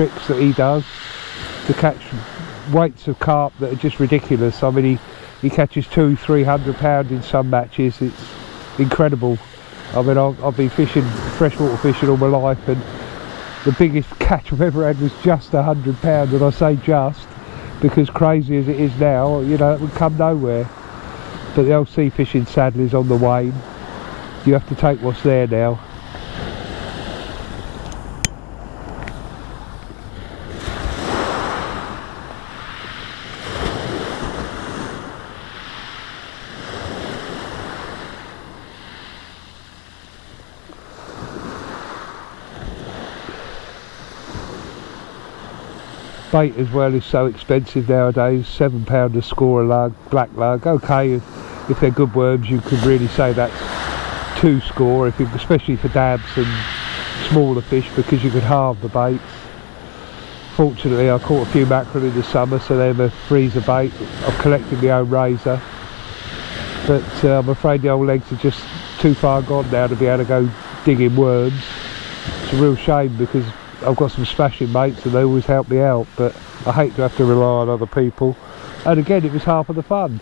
tricks that he does to catch weights of carp that are just ridiculous. I mean, he catches 200-300 pounds in some matches. It's incredible. I mean, I've been fishing, freshwater fishing all my life, and the biggest catch I've ever had was just 100 pounds, and I say just because, crazy as it is now, you know, it would come nowhere. But the old sea fishing sadly is on the wane. You have to take what's there now. Bait as well is so expensive nowadays. £7 a score a lug, black lug. Okay, if they're good worms, you could really say that's 2 score, especially for dabs and smaller fish, because you could halve the baits. Fortunately, I caught a few mackerel in the summer, so they're a freezer bait. I've collected my own razor, but I'm afraid the old legs are just too far gone now to be able to go digging worms. It's a real shame, because I've got some smashing mates and they always help me out, but I hate to have to rely on other people. And again, it was half of the fun,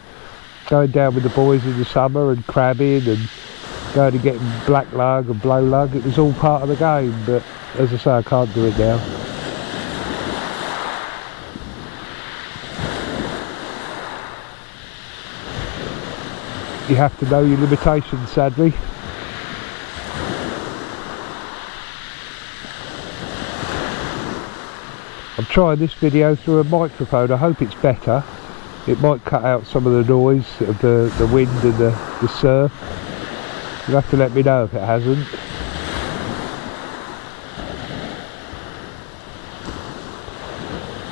going down with the boys in the summer and crabbing and going and getting black lug and blow lug. It was all part of the game, but as I say, I can't do it now. You have to know your limitations, sadly. I'm trying this video through a microphone. I hope it's better. It might cut out some of the noise of the wind and the surf. You'll have to let me know if it hasn't.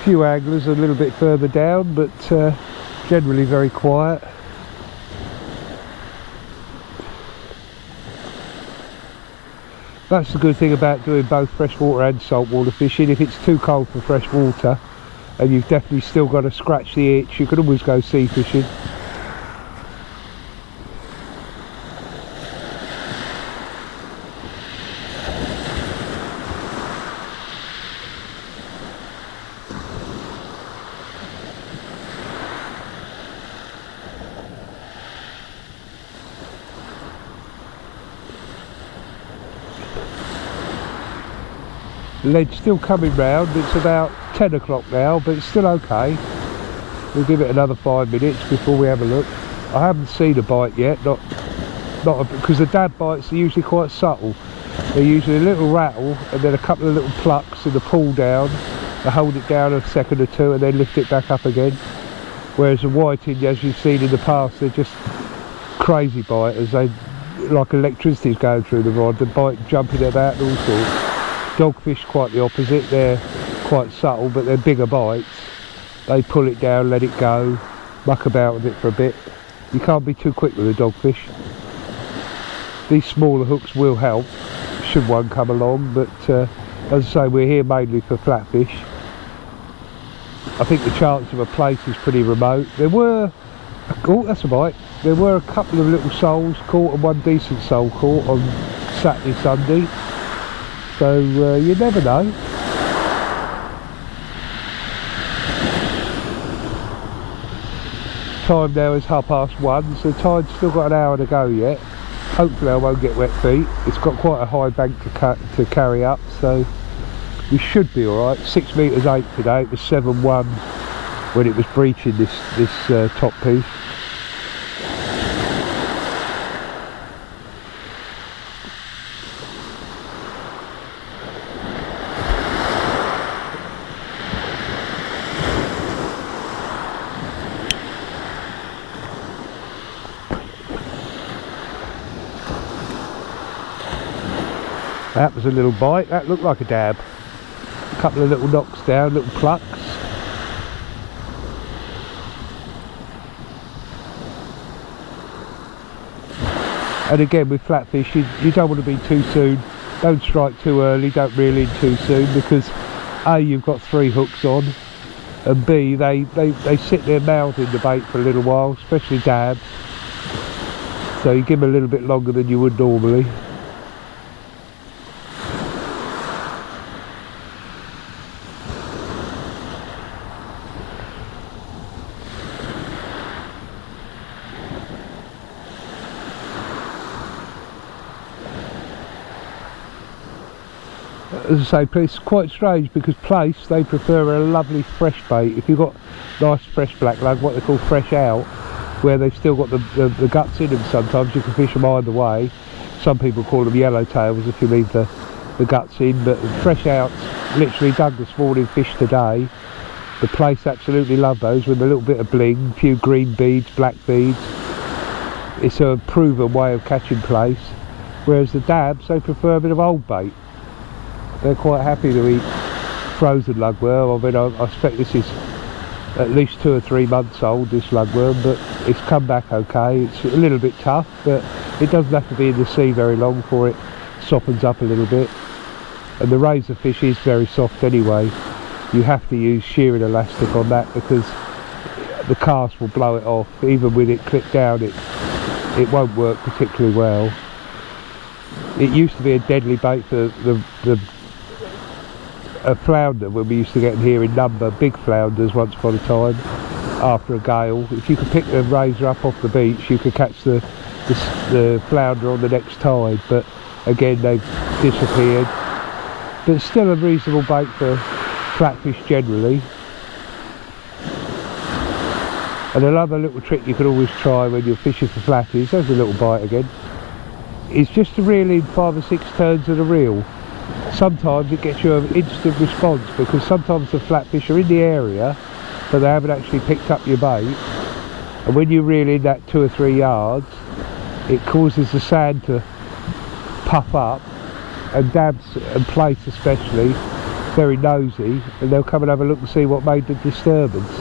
A few anglers a little bit further down, but generally very quiet. That's the good thing about doing both freshwater and saltwater fishing. If it's too cold for fresh water and you've definitely still got to scratch the itch, you can always go sea fishing. The lead's still coming round. It's about 10 o'clock now, but it's still okay. We'll give it another 5 minutes before we have a look. I haven't seen a bite yet, because the dab bites are usually quite subtle. They're usually a little rattle and then a couple of little plucks and a pull down. They hold it down a second or two and then lift it back up again. Whereas the whiting, as you've seen in the past, they're just crazy biters. They like electricity's going through the rod. The bite jumping about and all sorts. Dogfish quite the opposite. They're quite subtle, but they're bigger bites. They pull it down, let it go, muck about with it for a bit. You can't be too quick with a dogfish. These smaller hooks will help, should one come along, but as I say, we're here mainly for flatfish. I think the chance of a place is pretty remote. There were, oh, that's a bite. There were a couple of little soles caught and one decent sole caught on Saturday, Sunday. So you never know. Time now is 1:30, so tide's still got an hour to go yet. Hopefully I won't get wet feet. It's got quite a high bank to carry up, so we should be alright. 6 metres 8 today. It was 7.1 when it was breaching this top piece. That was a little bite. That looked like a dab. A couple of little knocks down, little plucks. And again, with flatfish, you don't want to be too soon. Don't strike too early, don't reel in too soon, because A, you've got 3 hooks on, and B, they sit there mouthing the bait for a little while, especially dabs. So you give them a little bit longer than you would normally. as I say, it's quite strange because plaice, they prefer a lovely fresh bait. If you've got nice fresh black lug, what they call fresh out, where they've still got the guts in them, sometimes you can fish them either way. Some people call them yellowtails if you leave the guts in, but fresh outs, literally dug this morning, fish today. The plaice absolutely love those with a little bit of bling, a few green beads, black beads. It's a proven way of catching plaice. Whereas the dabs, they prefer a bit of old bait. They're quite happy to eat frozen lugworm. I mean, I expect this is at least 2 or 3 months old, this lugworm, but it's come back okay. It's a little bit tough, but it doesn't have to be in the sea very long before it softens up a little bit. And the razor fish is very soft anyway. You have to use shearing elastic on that because the cast will blow it off. Even with it clipped down, it won't work particularly well. It used to be a deadly bait for a flounder when we used to get them here in number, big flounders once upon a time after a gale. If you could pick the razor up off the beach, you could catch the flounder on the next tide, but again they've disappeared. But still a reasonable bait for flatfish generally. And another little trick you can always try when you're fishing for flatties, there's a little bite again, is just to reel in 5 or 6 turns of the reel. Sometimes it gets you an instant response because sometimes the flatfish are in the area but they haven't actually picked up your bait, and when you reel in that 2 or 3 yards it causes the sand to puff up, and dabs and plaice especially very nosy, and they'll come and have a look and see what made the disturbance.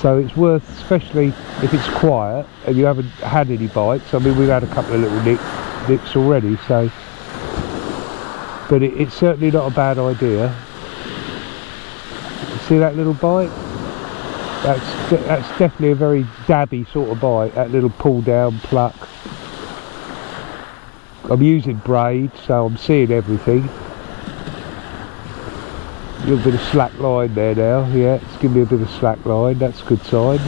So it's worth, especially if it's quiet and you haven't had any bites. I mean, we've had a couple of little nicks already, so, but it's certainly not a bad idea. See that little bite? That's definitely a very dabby sort of bite, that little pull down, pluck. I'm using braid, so I'm seeing everything. A little bit of slack line there now, yeah, it's giving me a bit of slack line, that's a good sign.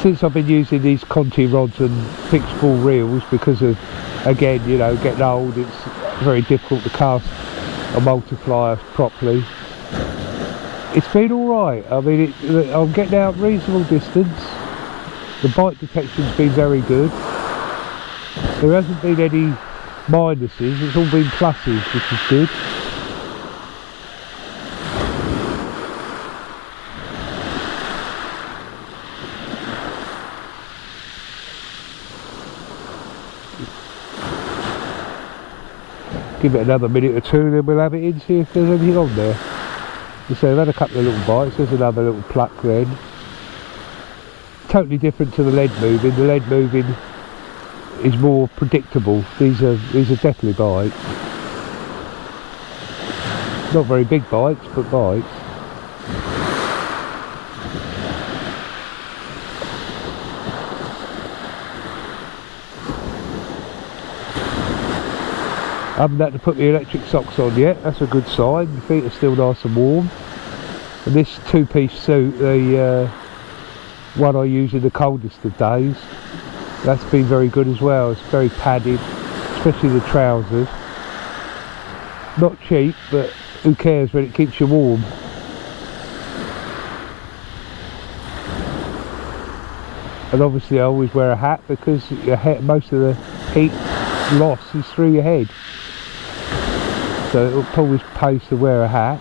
Since I've been using these Conti rods and fixed ball reels, because of, again, you know, getting old, it's very difficult to cast a multiplier properly. It's been alright. I mean, I'm getting out reasonable distance. The bite detection's been very good. There hasn't been any minuses, it's all been pluses, which is good. Give it another minute or two, then we'll have it in, see if there's anything on there. So I've had a couple of little bites, there's another little pluck then. Totally different to the lead moving. The lead moving is more predictable. These are definitely bites. Not very big bites, but bites. I haven't had to put the electric socks on yet, that's a good sign. My feet are still nice and warm. And this 2-piece suit, the one I use in the coldest of days, that's been very good as well. It's very padded, especially the trousers. Not cheap, but who cares when it keeps you warm. And obviously I always wear a hat because your head, most of the heat loss is through your head. So it'll always pays to wear a hat.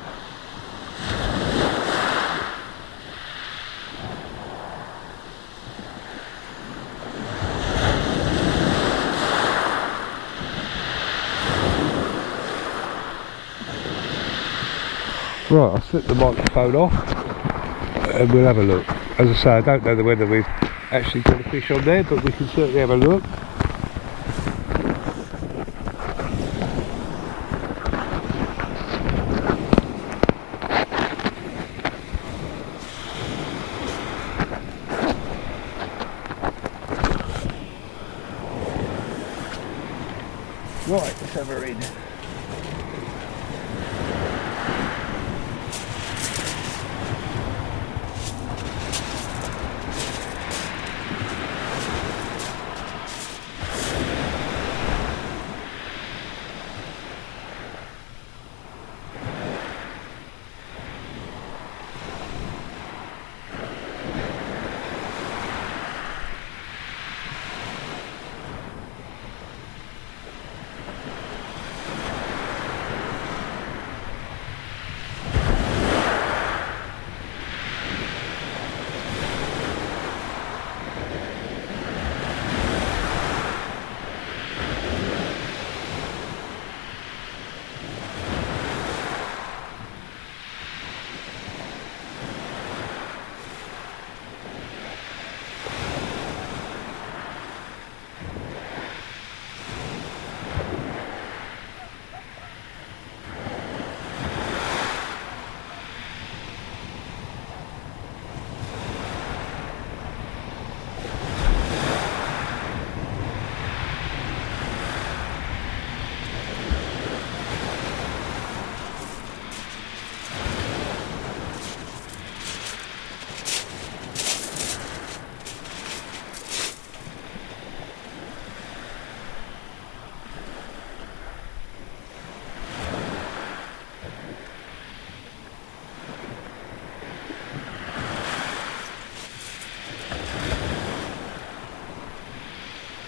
Right, I'll slip the microphone off and we'll have a look. As I say, I don't know whether we've actually got a fish on there, but we can certainly have a look. Right, let's have her in.